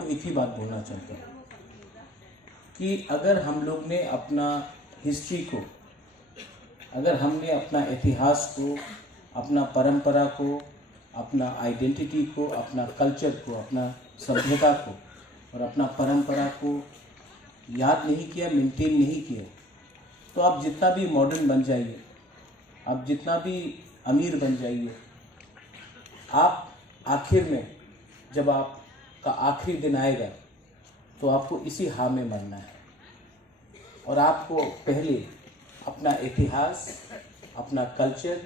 आपको एक ही बात बोलना चाहता हूँ कि अगर हम लोग ने अपना हिस्ट्री को, अगर हमने अपना इतिहास को, अपना परंपरा को, अपना आइडेंटिटी को, अपना कल्चर को, अपना सभ्यता को और अपना परंपरा को याद नहीं किया, मेंटेन नहीं किया, तो आप जितना भी मॉडर्न बन जाइए, आप जितना भी अमीर बन जाइए, आप आखिर में जब आपका आखिरी दिन आएगा तो आपको इसी हां में मरना है। और आपको पहले अपना इतिहास, अपना कल्चर,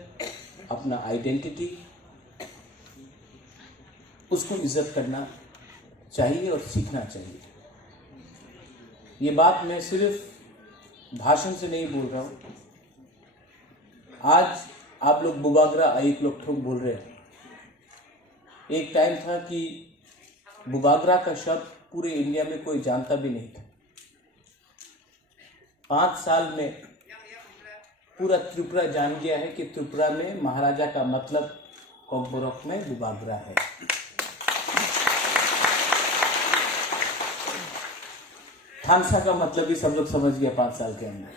अपना आइडेंटिटी, उसको इज्जत करना चाहिए और सीखना चाहिए। ये बात मैं सिर्फ भाषण से नहीं बोल रहा हूँ। आज आप लोग बुबागरा एक लोग ठोक बोल रहे हैं। एक टाइम था कि बुबागरा का शब्द पूरे इंडिया में कोई जानता भी नहीं था। 5 साल में पूरा त्रिपुरा जान गया है कि त्रिपुरा में महाराजा का मतलब कोकबोरोक में बुबागरा है। थानसा का मतलब भी सब लोग समझ गया 5 साल के अंदर,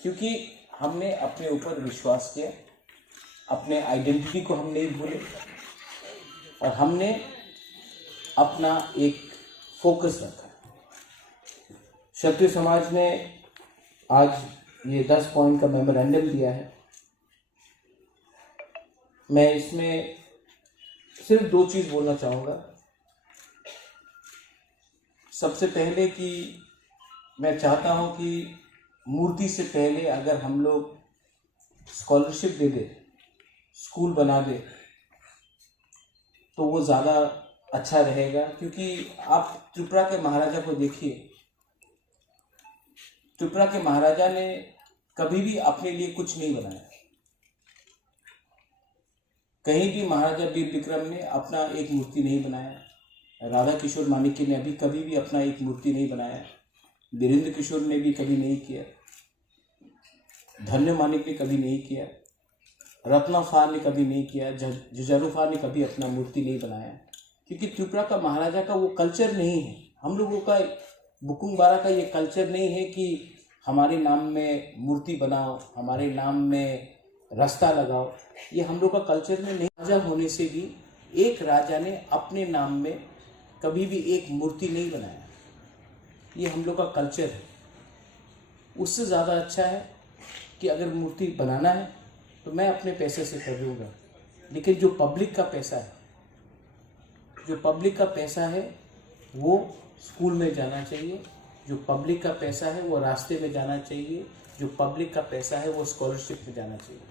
क्योंकि हमने अपने ऊपर विश्वास किया, अपने आइडेंटिटी को हम नहीं भूले और हमने अपना एक फोकस रखा। क्षत्रिय समाज ने आज ये 10 पॉइंट का मेमोरेंडम दिया है। मैं इसमें सिर्फ 2 चीज़ बोलना चाहूँगा। सबसे पहले कि मैं चाहता हूँ कि मूर्ति से पहले अगर हम लोग स्कॉलरशिप दे दे, स्कूल बना दे, तो वो ज़्यादा अच्छा रहेगा। क्योंकि आप त्रिपुरा के महाराजा को देखिए, त्रिपुरा के महाराजा ने कभी भी अपने लिए कुछ नहीं बनाया। कहीं भी महाराजा वीर विक्रम ने अपना एक मूर्ति नहीं बनाया। राधा किशोर माणिक्य ने अभी कभी भी अपना एक मूर्ति नहीं बनाया। वीरेंद्र किशोर ने भी कभी नहीं किया। धन्य मानिक ने कभी नहीं किया। रत्नाफार ने कभी नहीं किया। जुजारूफार ने कभी अपना मूर्ति नहीं बनाया। क्योंकि त्रिपुरा का महाराजा का वो कल्चर नहीं है। हम लोगों का बुकुंग बारा का ये कल्चर नहीं है कि हमारे नाम में मूर्ति बनाओ, हमारे नाम में रास्ता लगाओ। ये हम लोग का कल्चर में नहीं। राजा होने से भी एक राजा ने अपने नाम में कभी भी एक मूर्ति नहीं बनाया। ये हम लोग का कल्चर है। उससे ज़्यादा अच्छा है कि अगर मूर्ति बनाना है तो मैं अपने पैसे से कर लूँगा, लेकिन जो पब्लिक का पैसा है, जो पब्लिक का पैसा है वो स्कूल में जाना चाहिए। जो पब्लिक का पैसा है वो रास्ते में जाना चाहिए। जो पब्लिक का पैसा है वो स्कॉलरशिप में जाना चाहिए।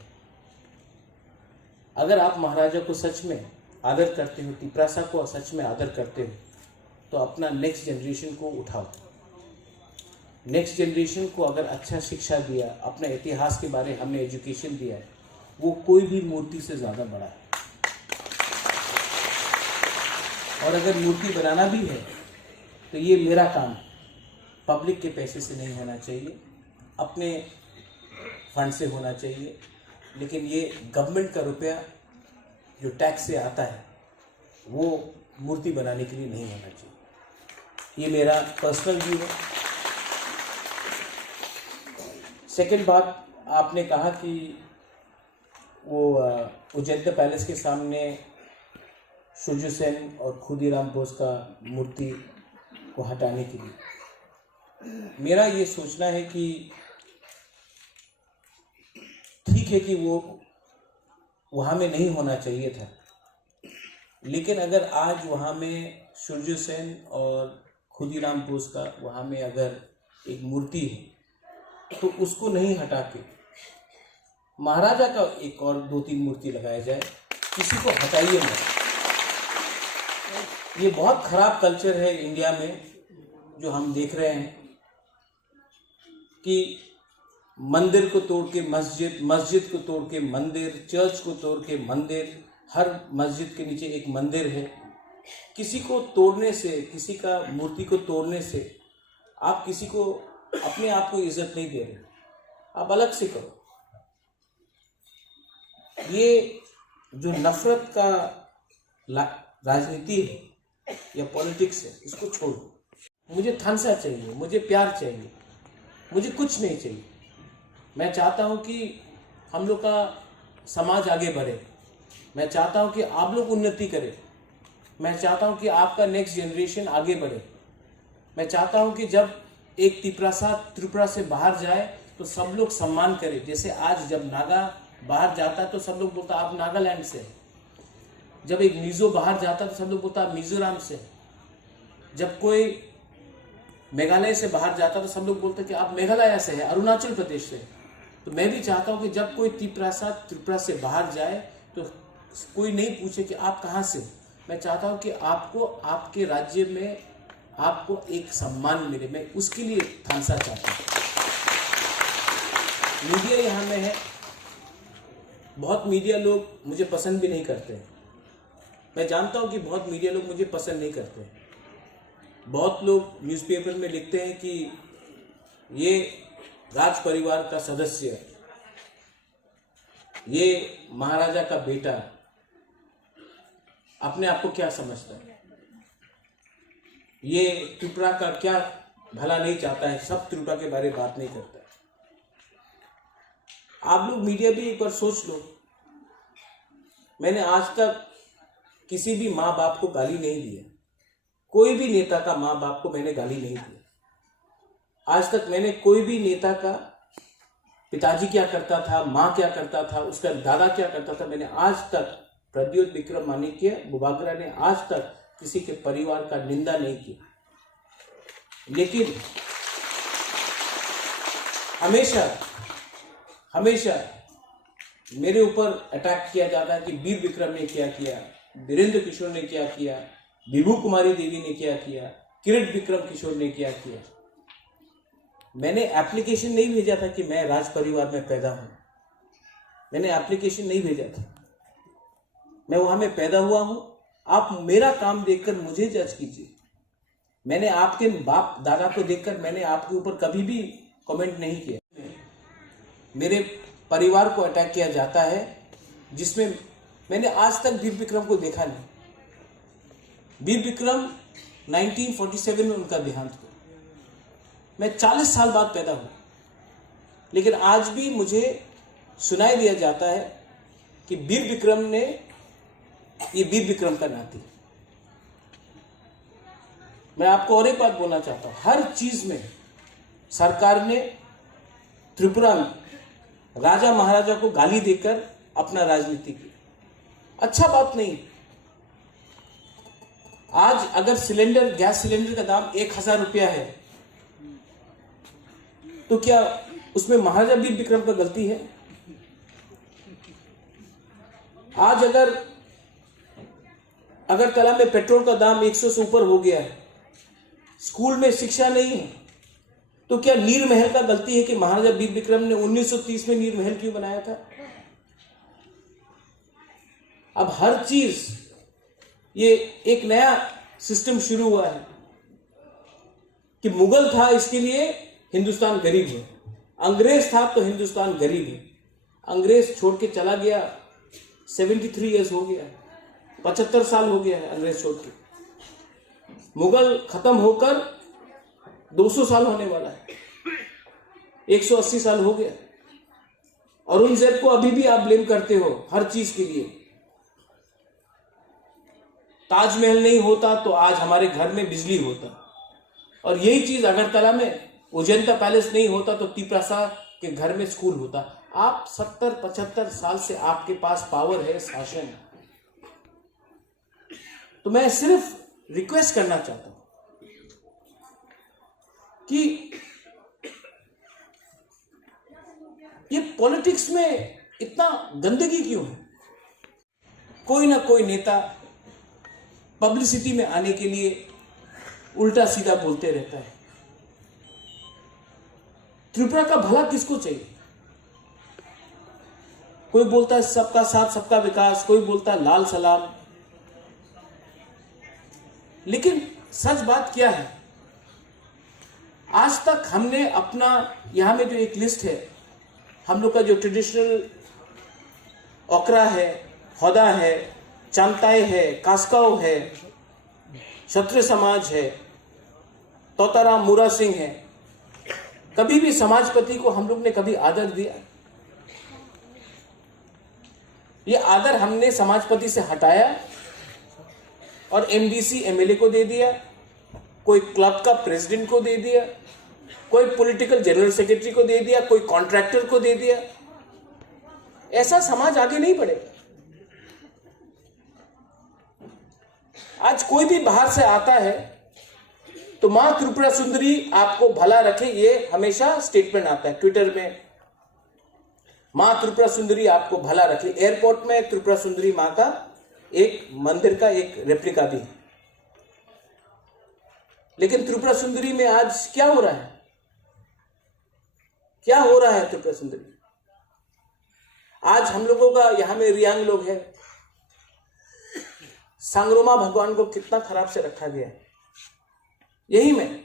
अगर आप महाराजा को सच में आदर करते हो, तिपरासा को सच में आदर करते हो, तो अपना नेक्स्ट जनरेशन को उठाओ। नेक्स्ट जनरेशन को अगर अच्छा शिक्षा दिया, अपने इतिहास के बारे में हमने एजुकेशन दिया है, वो कोई भी मूर्ति से ज़्यादा बड़ा है। और अगर मूर्ति बनाना भी है तो ये मेरा काम है, पब्लिक के पैसे से नहीं होना चाहिए, अपने फंड से होना चाहिए। लेकिन ये गवर्नमेंट का रुपया जो टैक्स से आता है वो मूर्ति बनाने के लिए नहीं होना चाहिए। ये मेरा पर्सनल व्यू है। सेकंड बात, आपने कहा कि वो उज्जैन पैलेस के सामने सूर्य सेन और खुदीराम बोस का मूर्ति को हटाने के लिए मेरा ये सोचना है कि ठीक है कि वो वहाँ में नहीं होना चाहिए था, लेकिन अगर आज वहाँ में सूर्य सेन और खुदीराम बोस का वहाँ में अगर एक मूर्ति है तो उसको नहीं हटा के महाराजा का एक और 2-3 मूर्ति लगाया जाए। किसी को हटाइए मत। ये बहुत खराब कल्चर है इंडिया में जो हम देख रहे हैं कि मंदिर को तोड़ के मस्जिद, मस्जिद को तोड़ के मंदिर, चर्च को तोड़ के मंदिर, हर मस्जिद के नीचे एक मंदिर है। किसी को तोड़ने से, किसी का मूर्ति को तोड़ने से आप किसी को अपने आप को इज्जत नहीं दे रहे। आप अलग से करो। ये जो नफरत का राजनीति है या पॉलिटिक्स है, इसको छोड़ो। मुझे थानसा चाहिए, मुझे प्यार चाहिए, मुझे कुछ नहीं चाहिए। मैं चाहता हूँ कि हम लोग का समाज आगे बढ़े, मैं चाहता हूँ कि आप लोग उन्नति करें, मैं चाहता हूँ कि आपका नेक्स्ट जनरेशन आगे बढ़े। मैं चाहता हूँ कि जब एक त्रिपुरा से बाहर जाए तो सब लोग सम्मान करें। जैसे आज जब नागा बाहर जाता है तो सब लोग बोलता आप नागालैंड से, जब एक मिजो बाहर जाता है तो सब लोग बोलता आप मिजोरम से, जब कोई मेघालय से बाहर जाता तो सब लोग बोलते कि आप मेघालय से है, अरुणाचल प्रदेश से। तो मैं भी चाहता हूँ कि जब कोई त्रिपुरा से बाहर जाए तो कोई नहीं पूछे कि आप कहाँ से। मैं चाहता हूँ कि आपको आपके राज्य में आपको एक सम्मान मिले, मैं उसके लिए थानसा चाहता हूँ। मीडिया यहाँ में है, बहुत मीडिया लोग मुझे पसंद भी नहीं करते हैं। मैं जानता हूँ कि बहुत मीडिया लोग मुझे पसंद नहीं करते हैं। बहुत लोग न्यूज़पेपर में लिखते हैं कि ये राज परिवार का सदस्य, ये महाराजा का बेटा, अपने आप को क्या समझता है, ये त्रिपुरा का क्या भला नहीं चाहता है, सब त्रिपुरा के बारे में बात नहीं करता है। आप लोग मीडिया भी एक बार सोच लो। मैंने आज तक किसी भी माँ बाप को गाली नहीं दी है, कोई भी नेता का माँ बाप को मैंने गाली नहीं दी। आज तक मैंने कोई भी नेता का पिताजी क्या करता था, माँ क्या करता था, उसका दादा क्या करता था, मैंने आज तक प्रद्योत विक्रम माणिक्य बुबागरा ने आज तक किसी के परिवार का निंदा नहीं किया। लेकिन हमेशा मेरे ऊपर अटैक किया जाता है कि वीर विक्रम ने क्या किया, वीरेंद्र किशोर ने क्या किया, विभू कुमारी देवी ने क्या किया, किरण विक्रम किशोर ने क्या किया। मैंने एप्लीकेशन नहीं भेजा था कि मैं राज परिवार में पैदा हूं, मैंने एप्लीकेशन नहीं भेजा था। मैं वहां में पैदा हुआ हूं। आप मेरा काम देखकर मुझे जज कीजिए। मैंने आपके बाप दादा को देखकर मैंने आपके ऊपर कभी भी कमेंट नहीं किया। मेरे परिवार को अटैक किया जाता है जिसमें मैंने आज तक वीर विक्रम को देखा नहीं। वीर विक्रम 1947 में उनका देहांत हुआ। मैं 40 साल बाद पैदा हुआ, लेकिन आज भी मुझे सुनाई दिया जाता है कि वीर विक्रम ने, ये वीर विक्रम का नाती। मैं आपको और एक बात बोलना चाहता हूं, हर चीज में सरकार ने त्रिपुरा में राजा महाराजा को गाली देकर अपना राजनीति की, अच्छा बात नहीं। आज अगर गैस सिलेंडर का दाम 1000 रुपया है तो क्या उसमें महाराजा वीर विक्रम का गलती है? आज अगर अगरतला में पेट्रोल का दाम 100 से ऊपर हो गया है, स्कूल में शिक्षा नहीं है, तो क्या नीर महल का गलती है कि महाराजा वीर विक्रम ने 1930 में नीर महल क्यों बनाया था? अब हर चीज, ये एक नया सिस्टम शुरू हुआ है कि मुगल था इसके लिए हिंदुस्तान गरीब है, अंग्रेज था तो हिंदुस्तान गरीब है। अंग्रेज छोड़ के चला गया, 73 ईयर्स हो गया, 75 साल हो गया है अंग्रेज छोड़ के। मुगल खत्म होकर 200 साल होने वाला है, 180 साल हो गया। औरंगजेब को अभी भी आप ब्लेम करते हो हर चीज के लिए। ताजमहल नहीं होता तो आज हमारे घर में बिजली होता, और यही चीज अगरतला में उजैंता पैलेस नहीं होता तो तिपरासा के घर में स्कूल होता। आप 70-75 साल से आपके पास पावर है, शासन है। तो मैं सिर्फ रिक्वेस्ट करना चाहता हूं कि ये पॉलिटिक्स में इतना गंदगी क्यों है? कोई ना कोई नेता पब्लिसिटी में आने के लिए उल्टा सीधा बोलते रहता है। त्रिपुरा का भला किसको चाहिए? कोई बोलता है सबका साथ सबका विकास, कोई बोलता है लाल सलाम। लेकिन सच बात क्या है? आज तक हमने अपना, यहां में जो एक लिस्ट है, हम लोग का जो ट्रेडिशनल ओकरा है, हौदा है, चांताई है, कास्काओ है, क्षत्रिय समाज है, तोताराम मूरा सिंह है, कभी भी समाजपति को हम लोग ने कभी आदर दिया? ये आदर हमने समाजपति से हटाया और एमडीसी एमएलए को दे दिया, कोई क्लब का प्रेसिडेंट को दे दिया, कोई पॉलिटिकल जनरल सेक्रेटरी को दे दिया, कोई कॉन्ट्रैक्टर को दे दिया। ऐसा समाज आगे नहीं बढ़ेगा। आज कोई भी बाहर से आता है तो मां त्रिपुरा सुंदरी आपको भला रखे, ये हमेशा स्टेटमेंट आता है ट्विटर में, मां त्रिपुरा सुंदरी आपको भला रखे। एयरपोर्ट में त्रिपुरा सुंदरी मां का एक मंदिर का एक रेप्लिका भी है। लेकिन त्रिपुरा सुंदरी में आज क्या हो रहा है? क्या हो रहा है त्रिपुरा सुंदरी? आज हम लोगों का यहां में रियांग लोग है, सांगरोमा भगवान को कितना खराब से रखा गया है। यही में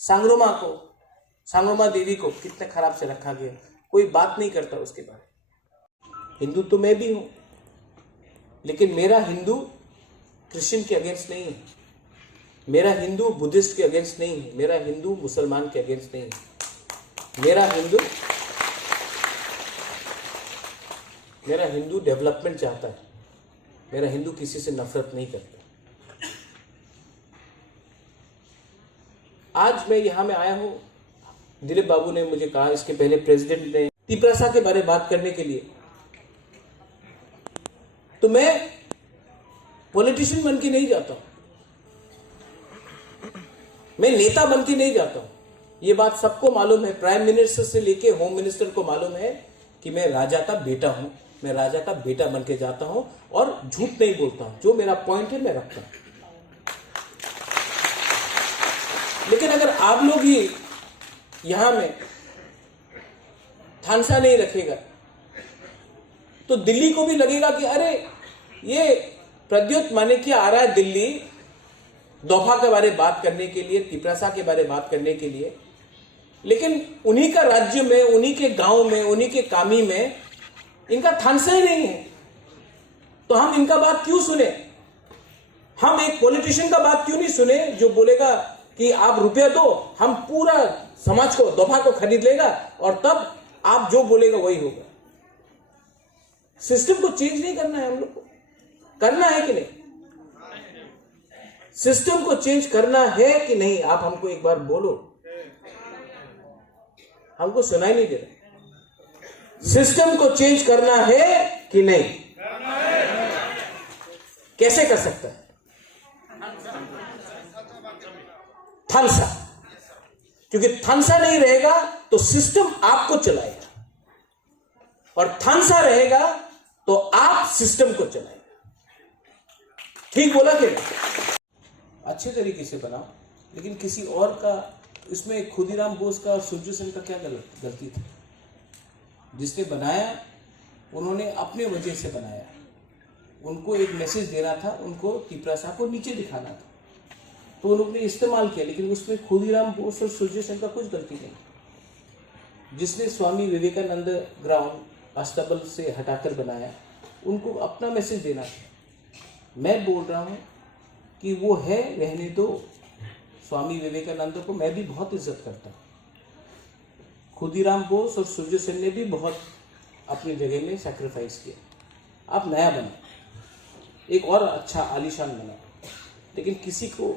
सांगरोमा देवी को कितने खराब से रखा गया, कोई बात नहीं करता उसके बारे में। हिंदू तो मैं भी हूं, लेकिन मेरा हिंदू क्रिश्चियन के अगेंस्ट नहीं है, मेरा हिंदू बुद्धिस्ट के अगेंस्ट नहीं है, मेरा हिंदू मुसलमान के अगेंस्ट नहीं है। मेरा हिंदू डेवलपमेंट चाहता है, मेरा हिंदू किसी से नफरत नहीं करता। आज मैं यहां में आया हूं, दिलीप बाबू ने मुझे कहा, इसके पहले प्रेसिडेंट ने, तिपरासा के बारे में बात करने के लिए। तो मैं पॉलिटिशियन बन के नहीं जाता हूं, मैं नेता बन के नहीं जाता हूं। ये बात सबको मालूम है, प्राइम मिनिस्टर से लेके होम मिनिस्टर को मालूम है कि मैं राजा का बेटा हूं, मैं राजा का बेटा बन के जाता हूं और झूठ नहीं बोलता हूं। जो मेरा पॉइंट है मैं रखता हूं। लेकिन अगर आप लोग ही यहां में थानसा नहीं रखेगा तो दिल्ली को भी लगेगा कि अरे ये प्रद्युत माणिक्य आ रहा है दिल्ली दोफा के बारे में बात करने के लिए, तिपरासा के बारे में बात करने के लिए, लेकिन उन्हीं का राज्य में, उन्हीं के गांव में, उन्हीं के कामी में इनका थानसा ही नहीं है। तो हम इनका बात क्यों सुने? हम एक पॉलिटिशियन का बात क्यों नहीं सुने जो बोलेगा कि आप रुपया दो, हम पूरा समाज को, दोफा को खरीद लेगा और तब आप जो बोलेगा वही होगा। सिस्टम को चेंज नहीं करना है हम लोग को, करना है कि नहीं? सिस्टम को चेंज करना है कि नहीं? आप हमको एक बार बोलो, हमको सुनाई नहीं दे रहा। सिस्टम को चेंज करना है कि नहीं? कैसे कर सकता है? थानसा, क्योंकि थानसा नहीं रहेगा तो सिस्टम आपको चलाएगा, और थानसा रहेगा तो आप सिस्टम को चलाएगा। ठीक बोला कि नहीं? अच्छे तरीके से बनाओ, लेकिन किसी और का, इसमें खुदीराम बोस का और सूर्य सेन का क्या गलती थी? जिसने बनाया उन्होंने अपने वजह से बनाया, उनको एक मैसेज देना था, उनको तिपरासा को नीचे दिखाना था, तो उन्होंने इस्तेमाल किया। लेकिन उसमें खुदीराम बोस और सूर्य सेन का कुछ गलती नहीं। जिसने स्वामी विवेकानंद ग्राउंड अस्तबल से हटाकर बनाया, उनको अपना मैसेज देना था। मैं बोल रहा हूँ कि वो है, रहने दो। स्वामी विवेकानंद को मैं भी बहुत इज्जत करता हूँ, खुदीराम बोस और सूर्य सेन ने भी बहुत अपनी जगह में सैक्रिफाइस किया। आप नया बनो, एक और अच्छा आलीशान बनो, लेकिन किसी को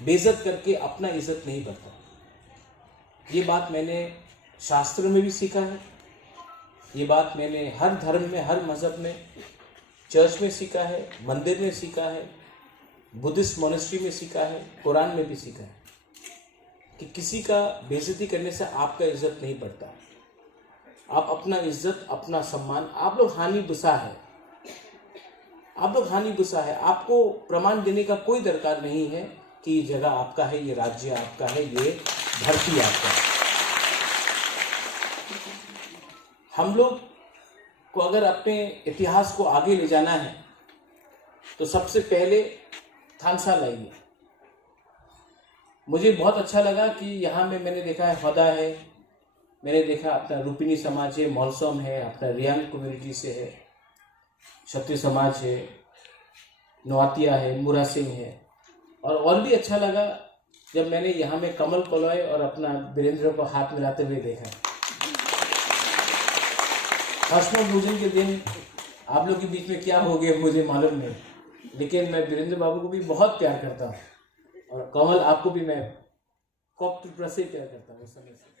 बेइज्जत करके अपना इज्जत नहीं बढ़ता। ये बात मैंने शास्त्र में भी सीखा है, ये बात मैंने हर धर्म में, हर मजहब में, चर्च में सीखा है, मंदिर में सीखा है, बुद्धिस्ट मोनेस्ट्री में सीखा है, कुरान में भी सीखा है कि किसी का बेइज्जती करने से आपका इज्जत नहीं बढ़ता। आप अपना इज्जत, अपना सम्मान, आप लोग हानि बुसा है, आप लोग हानि बुसा है। आपको प्रमाण देने का कोई दरकार नहीं है कि ये जगह आपका है, ये राज्य आपका है, ये धरती आपका है। हम लोग को अगर अपने इतिहास को आगे ले जाना है तो सबसे पहले थानसा लाइए। मुझे बहुत अच्छा लगा कि यहाँ में मैंने देखा है हदा है, मैंने देखा अपना रूपिनी समाज है, मौलसोम है, अपना रियांग कम्युनिटी से है, क्षत्रिय समाज है, नौतिया है, मुरा सिंह है, और भी अच्छा लगा जब मैंने यहाँ में कमल कोलॉय और अपना वीरेंद्र को हाथ मिलाते हुए देखा। हर्षवर्धन पूजन के दिन आप लोग के बीच में क्या हो गया मुझे मालूम नहीं, लेकिन मैं वीरेंद्र बाबू को भी बहुत प्यार करता हूँ और कमल आपको भी मैं कॉक टुकड़ा से प्यार करता हूँ उस समय से।